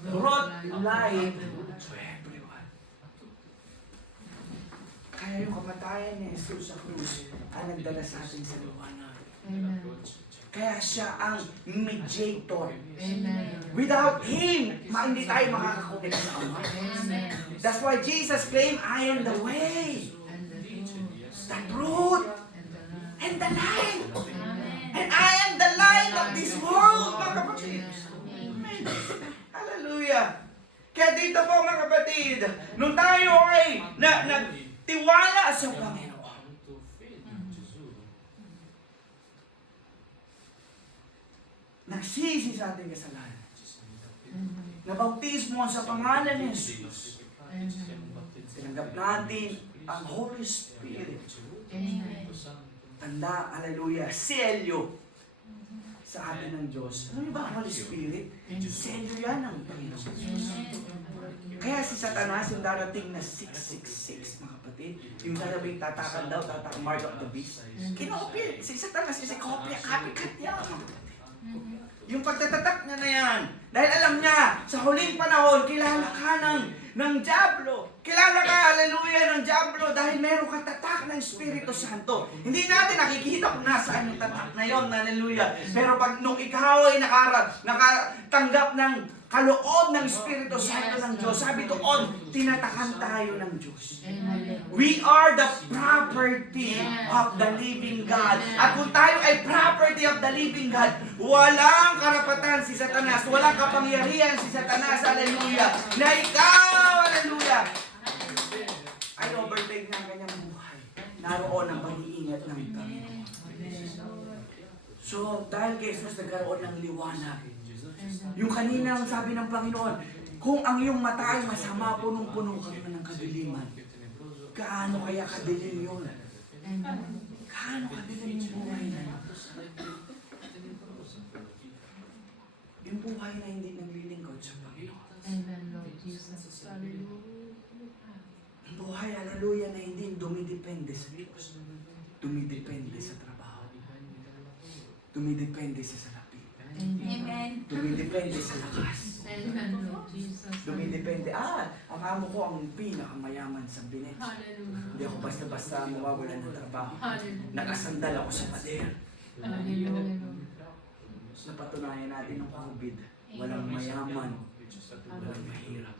brought life to everyone. Kaya yung kamatayan ni Jesus sa krus ang nagdala sa atin sa liwanag. Amen. Kaya siya ang mediator. Amen. Without Him, hindi tayo makakakunik sa Ama. Amen. That's why Jesus claimed, I am the way, And the truth. the truth, And and the love. the light. Amen. And I am the light of this world, mga kapatid. Amen. Hallelujah. Kaya dito po, mga kapatid, nung tayo ay nagtiwala sa Panginoon, nagsisi sa ating kasalanan, nabautismo sa pangalan ni Jesus, Amen. tinanggap natin ang Holy Spirit. Amen. Tanda, hallelujah, selyo sa atin ng Diyos. Ano ba ang Holy Spirit? Selyo yan ng Panginoon. Kaya si Satanas yung darating na 666, mga kapatid, yung darabing tatakan daw, tatak mark of the beast. Kinopya, si Satanas is a kopya, copycat yan, mga kapatid. Yung pagtatatak niya na yan, dahil alam niya, sa huling panahon, kilala ka ng Diablo. Kilala ka, hallelujah, ng Diablo dahil meron ka tatak ng Espiritu Santo. Hindi natin nakikita kung nasaan yung tatak na yon, hallelujah. Pero pag nung ikaw ay nakatanggap ng kaloob ng Espiritu Santo ng Diyos, sabi doon, tinatakan tayo ng Diyos. Amen. We are the property of the living God. At kung tayo ay property of the living God, walang karapatan si Satanas, walang kapangyarihan si Satanas, hallelujah, na ikaw, hallelujah, ay overtake ng kanyang buhay. Naroon ang pag-iingat ng Panginoon. So, dahil kay Jesus nagkaroon ng liwanag, yung kanina ang sabi ng Panginoon, kung ang iyong mata ay masama, punong-puno ka na ng kadiliman. Gaano kaya kadilim yun? Gaano kadilim yung buhay na yun? Yung buhay na hindi naglilingkod sa Panginoon. Amen, Lord Jesus. Hallelujah. Ang buhay, hallelujah, na hindi dumidepende sa Diyos. Dumidepende sa trabaho. Dumidepende sa salapi. Amen. Dumidepende sa lakas. Amen, Lord Jesus. Dumidepende. Ang amo ko ang pinakamayaman sa binet. Hallelujah. Hindi ako basta-basta mawawalan ng trabaho. Hallelujah. Nakasandal ako sa pader. Hallelujah. Napatunayan natin ng COVID. Walang mayaman, walang mahirap.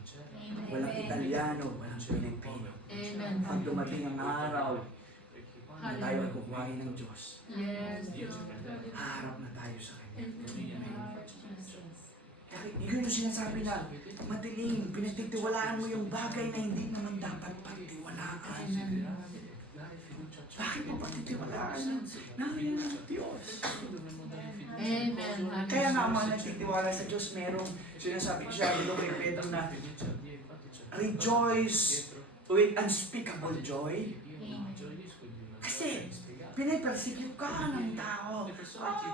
Walang Italiano, walang Pilipino. Amen. Pag dumating ang araw na tayo ay kukuhain ng Diyos, Yes, Lord. haharap na tayo sa Kanya. Lord Jesus. Kaya yun yung sinasabi na, matiling, pinagtitiwalaan mo yung bagay na hindi naman dapat pagtiwalaan. Bakit mo pagtitiwalaan? Nariyan ng Diyos. Amen. Kaya nga ang mga nagtitiwala sa Diyos, merong sinasabi siya dito kay Pedro na rejoice with unspeakable joy. Kasi pinipersecute ka ng tao.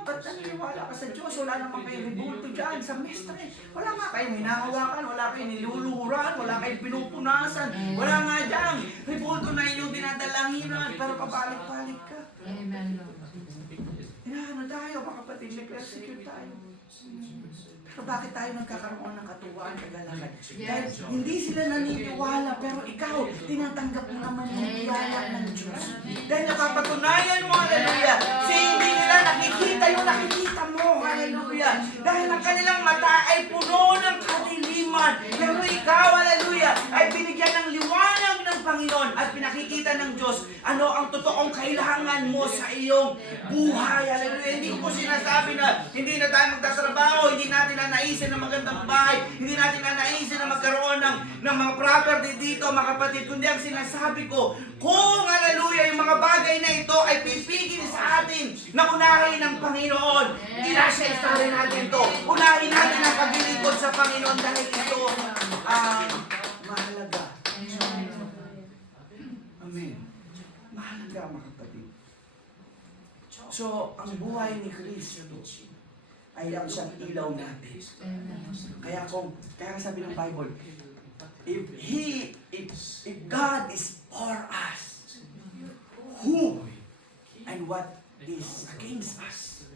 Ba't naniniwala ka sa Diyos? Wala naman kayong rebulto dyan sa mestre. Wala nga kayong hinahawakan, wala kayong niluluhuran, wala kayong pinupunasan. Wala nga dyan. Rebulto na inyong dinadalanginan, pero pabalik-balik ka. Amen, Lord. Hinahanap tayo, mga kapatid, may persecute tayo. Pero bakit tayo nagkakaroon ng katuwaan, kagalakan? Dahil hindi sila naniniwala, pero ikaw, tinatanggap mo naman yung biyaya ng Diyos. Dahil napapatunayan mo, hallelujah, si hindi nila nakikita yung nakikita mo, hallelujah. Dahil ang kanilang mata ay puno ng kadiliman. Pero ikaw, hallelujah, ay binigyan ng liwanag ng Panginoon at pinakikita ng Diyos ano ang totoong kailangan mo sa iyong buhay, hallelujah. Hindi ko po sinasabi na hindi na tayo magtatrabaho, hindi natin nanaisin ng magandang bahay, hindi natin nanaisin na magkaroon ng mga property dito, mga kapatid, kundi ang sinasabi ko, kung hallelujah, yung mga bagay na ito ay pipigil sa atin na unahin ng Panginoon, rin natin ito. Unahin natin ang paglilingkod sa Panginoon dahil ito ang mahalaga. Amen. Mahalaga, mga kapatid. So, ang buhay ni Kristo ay ang siyang ilaw natin. Kaya sabi ng Bible, if God is for us, who and what is against us?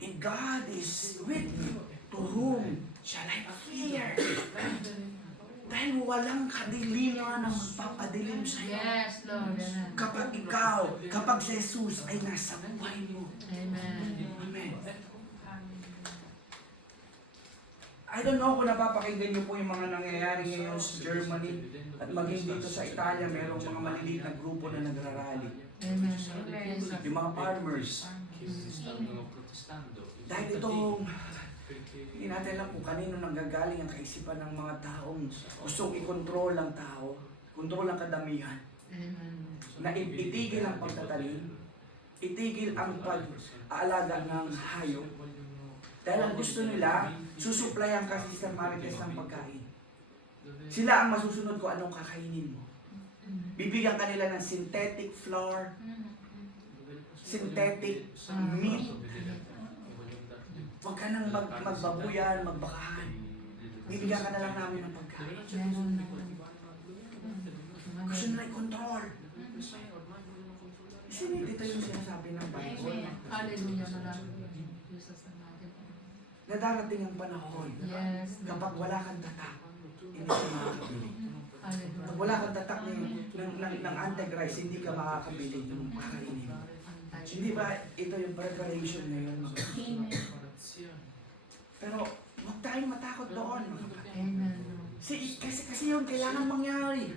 If God is with me, to whom shall I fear? Dahil walang kadiliman na magpapadilim sa iyo. Yes, Lord. Kapag si Jesus ay nasa buhay mo. Amen. Amen. I don't know kung napapakinggan niyo po yung mga nangyayari ngayon sa Germany at maging dito sa Italia, merong mga maliliit na grupo na nagrarally. Amen. Yung mga farmers. Dahil itong, hindi natin alam kung kanino nanggagaling ang kaisipan ng mga taong gustong i-control ang tao, control ang kadamihan, na itigil ang pagtatanim, itigil ang pag-aalaga ng hayop. Dahil ang gusto nila, susuplayan kasi sa Marites ng pagkain. Sila ang masusunod kung anong kakainin mo. Bibigyan kanila ng synthetic flour, synthetic meat. Huwag ka nang magbabuyan, magbakahan. Bibigyan ka na lang namin ng pagkain. Gusto nila i-control. Dito yung sinasabi ng Bible. Hallelujah. Maraming Jesus ang natin. Na darating ang panahon Yes. kapag wala kang tatak, hindi ka makakabili. Hallelujah. Pag wala kang tatak ng Antichrist, hindi ka makakabili ng kakainin. Hindi ba ito yung preparation ngayon? Pero huwag tayong matakot doon. Amen. Kasi yun, kailangan mangyari.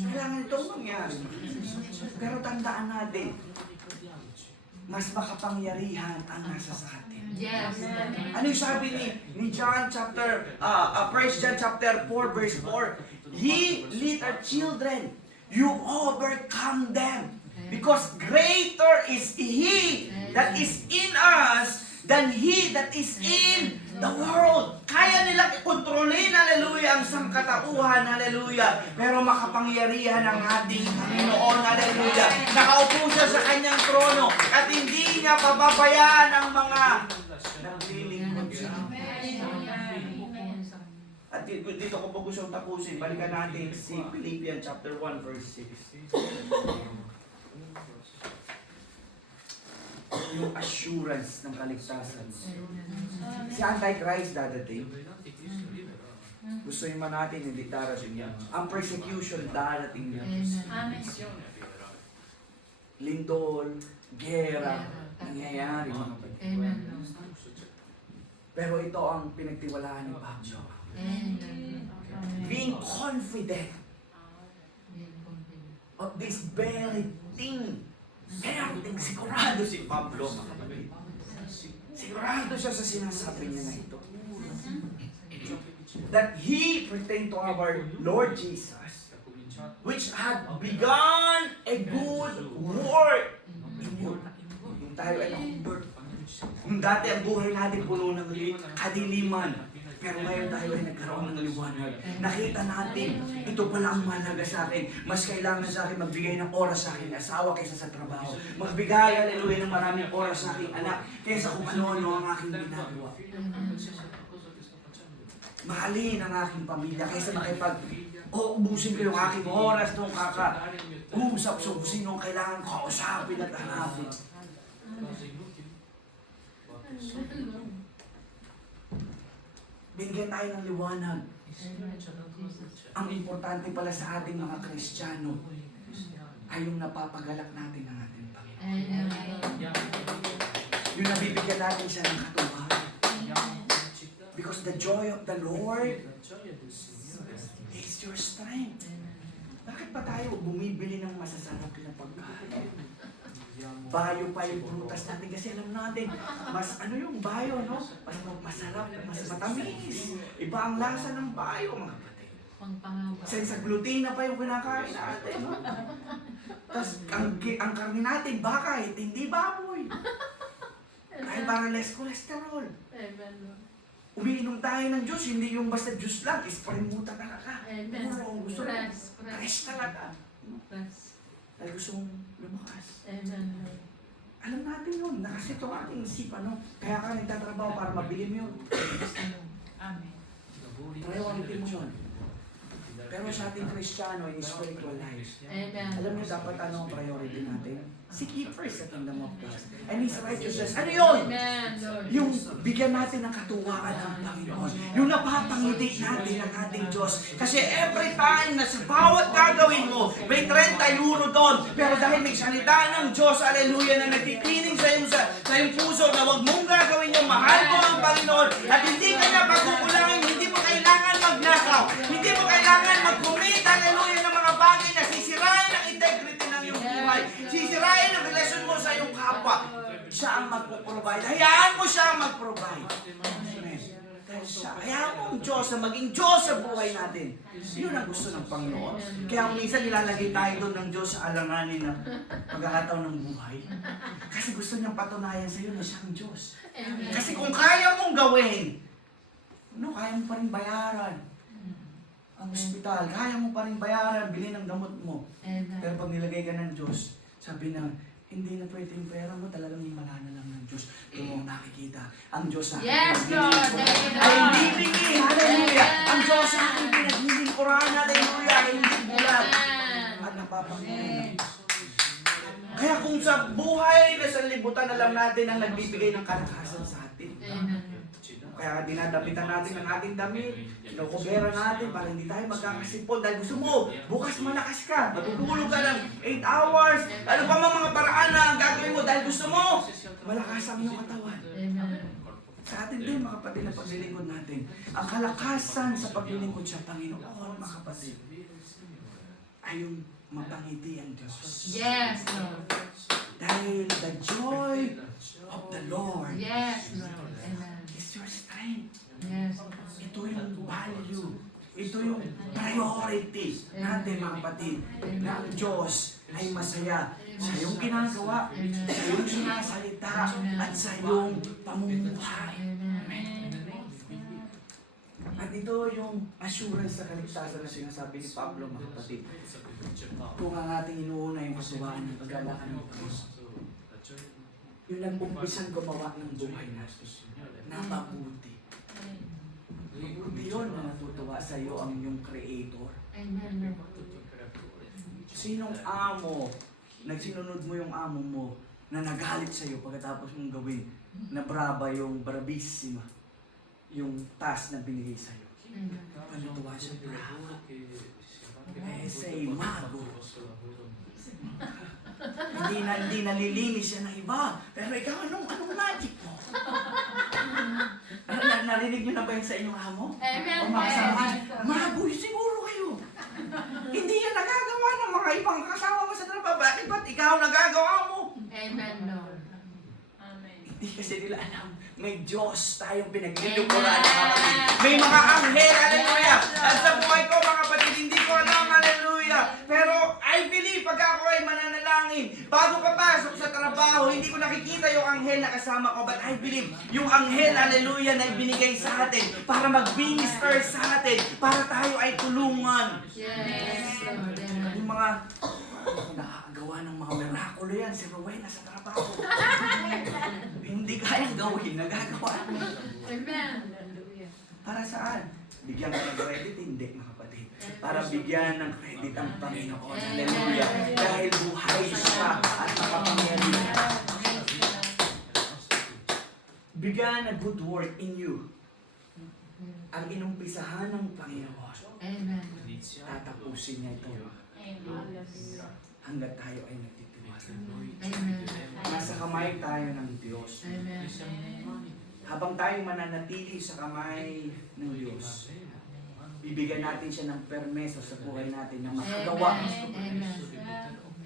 Kailangan itong mangyari. Pero tandaan natin, mas makapangyarihan ang nasa sa atin. Yes. Ano yung sabi ni John chapter, 1 John chapter 4 verse 4? Ye little children, you overcome them. Because greater is He that is in us than he that is in the world. Kaya nilang ikontrolin, hallelujah, ang sangkatauhan, hallelujah. Pero makapangyarihan ang ating Panginoon, hallelujah. Nakaupo siya sa kanyang trono at hindi niya pababayaan ang mga naglilingkod siya. At dito ko po gusto tapusin, balikan natin si Philippians chapter 1 verse 6. yung assurance ng kaligtasan. Si Antichrist dadating. Gusto man natin, hindi darating yan. Ang persecution darating yan. Amen. Lindol, gera, nangyayari mga kapatid. Amen. Pero ito ang pinagtiwalaan ni Pablo. Being confident of this very thing. Meron sigurado si Pablo, mga kapatid. Sigurado siya sa sinasabi niya na ito. That he pertained to our Lord Jesus, which had begun a good work. Yung tayo ay na-convert. Yung dati ang buhay natin puno ng kadiliman. Pero ngayon tayo ay nagkaroon ng liwanag. Nakita natin, ito pala ang mahalaga sa akin. Mas kailangan sa akin magbigay ng oras sa aking asawa kaysa sa trabaho. Magbigay, hallelujah, ng maraming oras sa aking anak kaysa kung ano-ano ang aking ginagawa. Mahalin ang aking pamilya kaysa ubusin ko yung aking oras nung kaka-usap sa kung sino ang kailangan kausapin at hanapin. Binigyan tayo ng liwanag. Ang importante pala sa ating mga Kristiyano ay yung napapagalak natin ng ating Panginoon. Yung nabibigyan natin siya ng katuwaan. Because the joy of the Lord is your strength. Bakit pa tayo bumibili ng masasarap na pagkain? Bayo pa yung prutas natin kasi alam natin, mas yung bayo, no? Mas masarap, mas matamis. Iba ang lasa ng bayo, mga kapatid. Sa glutina pa yung kinakain natin, no? Tapos ang karne natin, baka, hindi baboy. Dahil para less cholesterol. Umiinom tayo ng juice, hindi yung basta juice lang, isprimuta talaga. Puro, gusto mo, fresh talaga. Dahil gusto mong lumakas. Alam natin yun, nakasito ang ating isipan, no? Kaya ka nagtatrabaho para mabili mo yun. Amen. Priority mo yun. Pero sa ating Kristiyano, in spiritual life, alam niyo dapat ano ang priority natin? Seek ye first the kingdom of God and His righteousness. Ano yun? Yung bigyan natin ng katuwaan ng Panginoon. Yung napapangiti natin ng ating Diyos. Kasi every time na sa bawat gagawin mo, may 30 euro doon. Pero dahil may salita ng Diyos, hallelujah, na nagtitinig sa iyong puso na huwag mong gagawin yung mahal ko ang Panginoon at hindi ka na pagkukulangin, hindi mo kailangan magnakaw, hindi mo kailangan mag-commit, hallelujah, ng mga bagay na sisirain ang integrity ng iyong buhay, sisirain ang relasyon mo sa iyong kapwa. Siya ang mag-provide. Hayaan mo siya ang mag-provide. Amen. Dahil siya, hayaan mo ang Diyos na maging Diyos sa buhay natin. Yun ang gusto ng Panginoon. Kaya minsan nilalagay tayo doon ng Diyos sa alanganin na pagkakataon ng buhay. Kasi gusto niyang patunayan sa iyo na siya ang Diyos. Kasi kung kaya mong gawin, kaya mo pa rin bayaran ang ospital, kaya mo pa rin bayaran, bilhin ang gamot mo. Pero pag nilagay ka ng Diyos, sabi na, hindi na pwede yung pera mo, talagang himala na lang ng Diyos. Doon mo nakikita, ang Diyos sa akin. Yes, Lord! Ay, hindi bigay, hallelujah! Ang Diyos sa akin, pinaglilingkuran, hallelujah! Hindi bulag. At napapangunan. Kaya kung sa buhay na sanlibutan, alam natin ang nagbibigay ng kalakasan sa atin. Kaya dinadapitan natin ang ating damit, kinukubera natin para hindi tayo magkakasipon. Dahil gusto mo, bukas malakas ka, matutulog ka ng 8 hours, ano pa mga paraan na ang gagawin mo dahil gusto mo, malakas ang iyong katawan. Sa atin din, mga kapatid, na paglilingkod natin, ang kalakasan sa paglilingkod sa Panginoon, mga kapatid, ay yung mapangiti ang Diyos. Yes, Lord. Dahil the joy of the Lord is your strength. Yes. Ito yung value. Ito yung priority natin, mga kapatid, na ang Diyos ay masaya sa iyong ginagawa, sa iyong sinasalita, at sa iyong pamumuhay. At ito yung assurance sa kaligtasan na sinasabi ni Pablo, mga kapatid. Kung ang ating inuuna yung kasuwaan ng paggalakan ng Diyos, yung nag-umpisang gumawa ng buhay natin, napabuti. Mabuti yun na natutuwa sa iyo ang iyong Creator. Sinong amo, nagsinunod mo yung amo mo, na nagalit sa'yo pagkatapos mong gawin na braba yung bravissima, yung task na binigay sa'yo. Panutuwa siya, bravo. Say, mago. Hindi nalilinis siya ng iba. Pero ikaw, anong magic mo? Narinig niyo na ba yun sa inyong amo? Amen. O mga samahan? Mago, siguro kayo. Hindi yan nagagawa ng mga ibang kasama mo sa trabaho. Bakit ba't ikaw nagagawa mo? Amen, Lord. Hindi kasi nila alam, may Diyos tayong pinaglilingkuran, mga kapatid. May mga anghel, hallelujah. At sa buhay ko, mga kapatid, hindi ko alam, hallelujah. Pero I believe, pag ako ay mananalangin, bago papasok sa trabaho, hindi ko nakikita yung anghel na kasama ko. But I believe, yung anghel, hallelujah, na ibinigay sa atin para mag-minister sa atin, para tayo ay tulungan. Yes, Lord. Amen. Yung mga nakagawa ng mga mirakulo yan, si Rowena sa trabaho. Hindi kayang gawin, nagagawa. Amen. Para saan? Bigyan ka ng credit? Hindi, mga kapatid. Para bigyan ng credit ang Panginoon. Hallelujah. Dahil buhay siya at makapangyarihan. Bigyan a good work in you. Ang inumpisahan ng Panginoon. Amen. Tatapusin niya ito. Hanggat tayo ay nagtitiwala. Amen. Nasa kamay tayo ng Diyos. Amen. Habang tayo mananatili sa kamay ng Diyos, bibigyan natin siya ng permeso sa buhay natin na makagawa. Amen.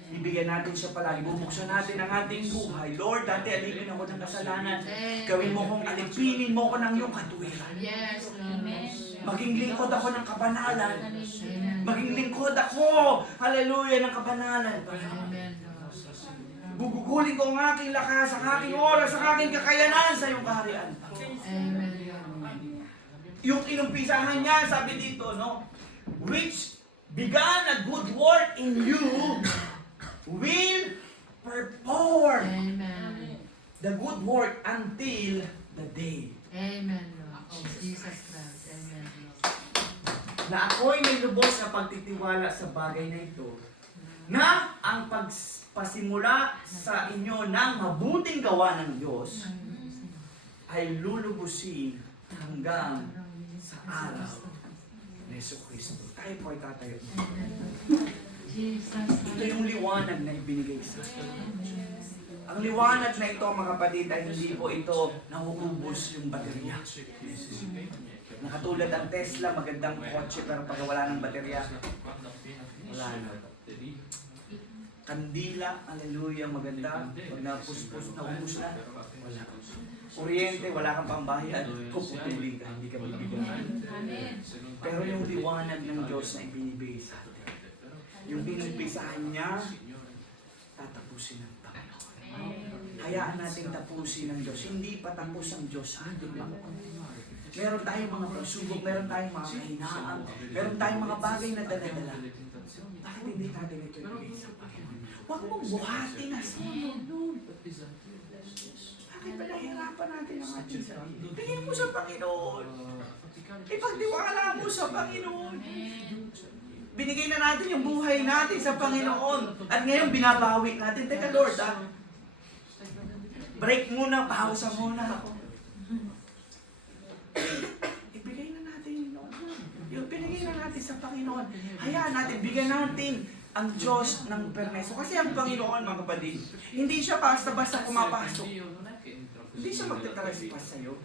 Bibigyan natin siya palagi. Bubuksan natin ang ating buhay. Lord, dati alipin ako ng kasalanan. Gawin mo kong alipinin mo ko ng iyong katuwiran. Yes, Lord. Maging lingkod ako ng kabanalan. Amen. Maging lingkod ako, hallelujah, ng kabanalan. Amen. Bugugulin ko ang aking lakas, ang aking oras, ang aking kakayanan sa iyong kaharian. Amen. Yung inumpisahan niya, sabi dito, no? Which began a good work in you, will perform Amen. the good work until the day Amen, Lord. Oh, Jesus Christ. Amen, Lord. na ako'y may lubos na pagtitiwala sa bagay na ito, na ang pagpasimula sa inyo ng mabuting gawa ng Diyos ay lulubusin hanggang sa araw ni Jesucristo. Tayo po ay tatayo. Jesus. Ito yung liwanag na ibinigay sa atin. Ang liwanag na ito, mga kapatid, ay hindi po ito nauubos yung baterya. Nakatulad ang Tesla, magandang kotse, pero pag wala ng baterya, wala na. Kandila, hallelujah, maganda. Pag napuspos, naubos na, wala. Kuryente, wala kang pambayad, puputulin ka, hindi ka magbigyan. Pero yung liwanag ng Diyos na ibinibigay sa atin, yung pinagpisahan niya, tatapusin ng Panginoon. Hayaan natin tapusin ng Diyos. Hindi pa tapos ang Diyos sa ating mga meron tayong mga pagsubok, meron tayong mga kahinaan, meron tayong mga bagay na dala-dala. Bakit hindi natin ito ibigay sa Panginoon? Huwag mong buhatin na sa Lord. Bakit ba nahirapan natin ang ating sarili? Tingin mo sa Panginoon. Ipagtiwala mo sa Panginoon. Binigay na natin yung buhay natin sa Panginoon. At ngayon binabawi natin. Teka Lord, break muna, pausa muna ako. Ibigay na natin yun. Yung binigay na natin sa Panginoon. Hayaan natin, bigyan natin ang Diyos ng permeso. Kasi ang Panginoon, mga kapatid, hindi siya basta-basta pumapasok. Hindi siya magtatalasipas sa'yo.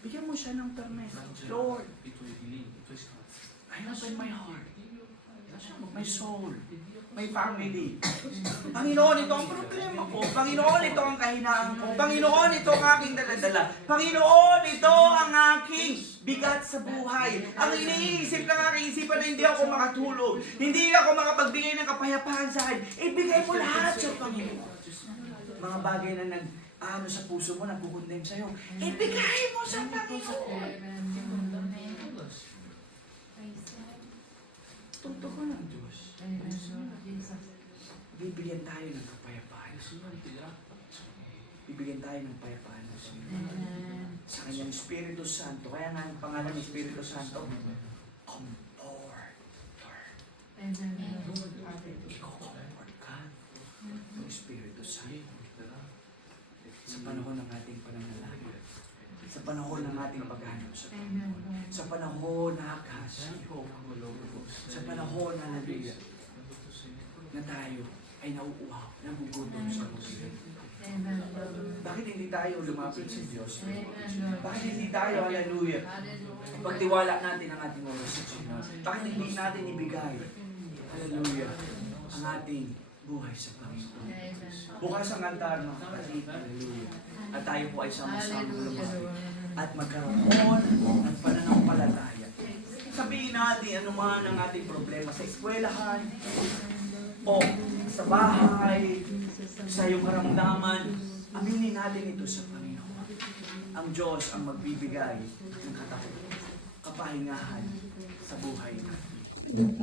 Bigyan mo siya ng permeso. Lord, I open my heart, my soul, my family. Panginoon, ito ang problema ko. Panginoon, ito ang kahinaan ko. Panginoon, ito ang aking daladala. Panginoon, ito ang aking bigat sa buhay. Ang iniisip ng aking isipan na hindi ako makatulog. Hindi ako makapagbigay ng kapayapaan sa akin. Ibigay mo lahat sa Panginoon. Mga bagay na sa puso mo, nagkukondem sa'yo. Ibigay mo sa Panginoon. Tugtog ng Diyos. Bibigyan tayo ng kapayapaan. Bibigyan tayo ng kapayapaan ng Panginoon. Sa kanyang Espiritu Santo. Kaya nga ang pangalan ng Espiritu Santo, Comforter. Iko-comfort ka ng Espiritu Santo. panahon ng ating pananalangin. Sa panahon ng ating paghahanap sa Panginoon. Amen, Lord. Sa panahon na akas. Sa panahon na hallelujah, na tayo ay nauuhaw, nagugutom sa Panginoon. Amen, Lord. Bakit hindi tayo lumapit sa Diyos? Amen, Lord. Bakit hindi tayo, hallelujah, Hallelujah. pagtiwala natin ang ating oras sa Panginoon? Bakit hindi natin ibigay, hallelujah, ang ating buhay sa Panginoon? Amen. Bukas ang altar, mga kapatid, hallelujah. At tayo po ay sama-sama Hallelujah, lumapit. Lord. At magkaroon ng pananampalataya. Sabihin natin ano man ang ating problema sa eskwelahan, o sa bahay, sa iyong karamdaman, aminin natin ito sa Panginoon. Ang Diyos ang magbibigay ng katapusan, kapahingahan sa buhay natin.